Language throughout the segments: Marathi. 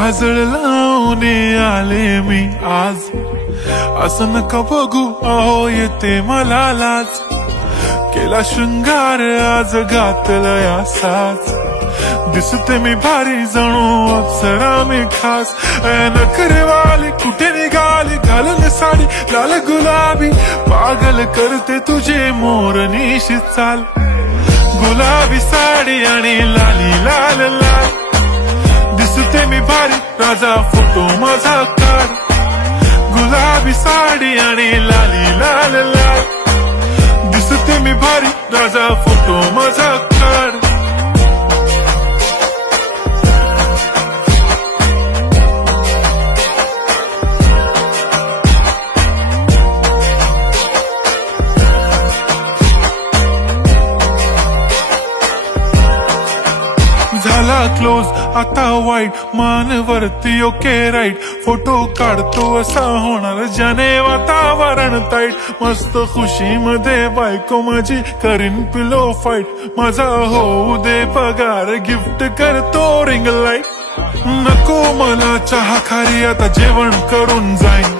काजळ लावून आले मी आज, असं नका बघू अहो येते मला लाज, केला शृंगार आज घातला असाच, दिसते मी भारी जणू अप्सरा मी खास, नखरेवाली कुठे निघाली घालून साडी लाल गुलाबी, पागल करते तुझे मोरनीशी चाल, गुलाबी साडी आणि लाली लाल लाल, दिसते मी भारी राजा फोटो माझा काढ, गुलाबी साडी आणि लाली लाल लाल, दिसते मी भारी राजा फोटो माझा काढ. झाला क्लोज आता वाईट, मान वरती ओके राईट, फोटो काढतो असा होणार ज्याने वातावरण ताईट, मस्त खुशी मध्ये बायको माझी करीन पिलो फाईट, माझा होऊ दे पगार गिफ्ट करतो रिंग लाईट, नको मला चहा खारी आता जेवण करून जाईन,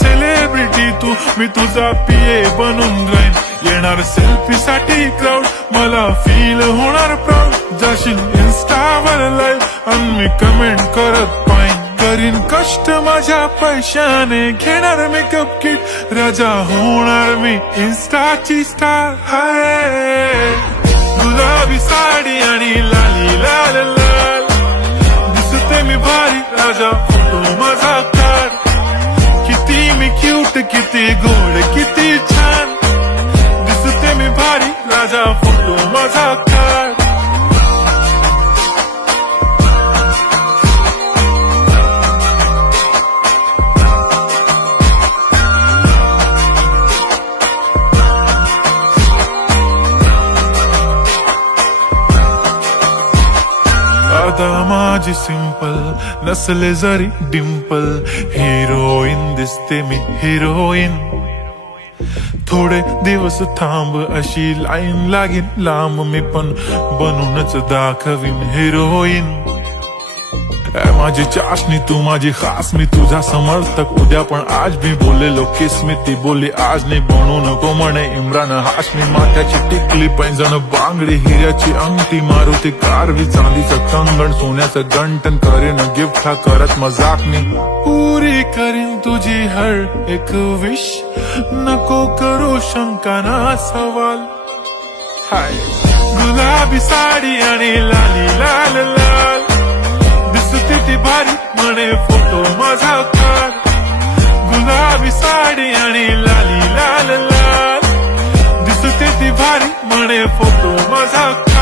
सेलिब्रिटी तू मी तुझा पिये बनून राहीन, येणार सेल्फी साठी क्राऊड मला फील होणार प्राऊड, जाशील इन्स्टावर लाईव्ह आणि मी कमेंट करत पाईन, करीन कष्ट माझ्या पैशाने घेणार मेकअप किट, राजा होणार मी इन्स्टाची स्टार. हाय गुलाबी साडी आणि लाली लाल लाल, दिसते मी भारी राजा फोटो माझा काढ, किती मी क्यूट किती गोड किती छान, दिसते मी भारी राजा फोटो माझा काढ. आता माझी सिंपल नसले जरी डिंपल, हिरोईन दिसते मी हिरोईन, थोडे दिवस थांब अशी लाईन लागेल लांब, मी पण बनूनच दाखवीन हिरोईन, माझी चाशनी तू माझी खास, मी तुझा समर्थक उद्या पण आज मी बोलेलो किस मी, ती बोली आज नाही बनू नको म्हणे इम्रान हाशमी, माथ्याची टिकली पैंजण बांगडी हिऱ्याची अंगठी, मारुती कारवी चांदीचं कंगण सोन्याचं गंटन, करीन गिफ्ट हा करत मजाक मी, पुरी करीन तुझी हर एक विश, नको करू शंका ना सवाल. हाय गुलाबी साडी आणि लाली लाल लाल, दिसते ती भारी म्हणे फोटो माझा काढ, गुलाबी साडी आणि लाली लाल लाल, दिसते ती भारी म्हणे फोटो माझा काढ.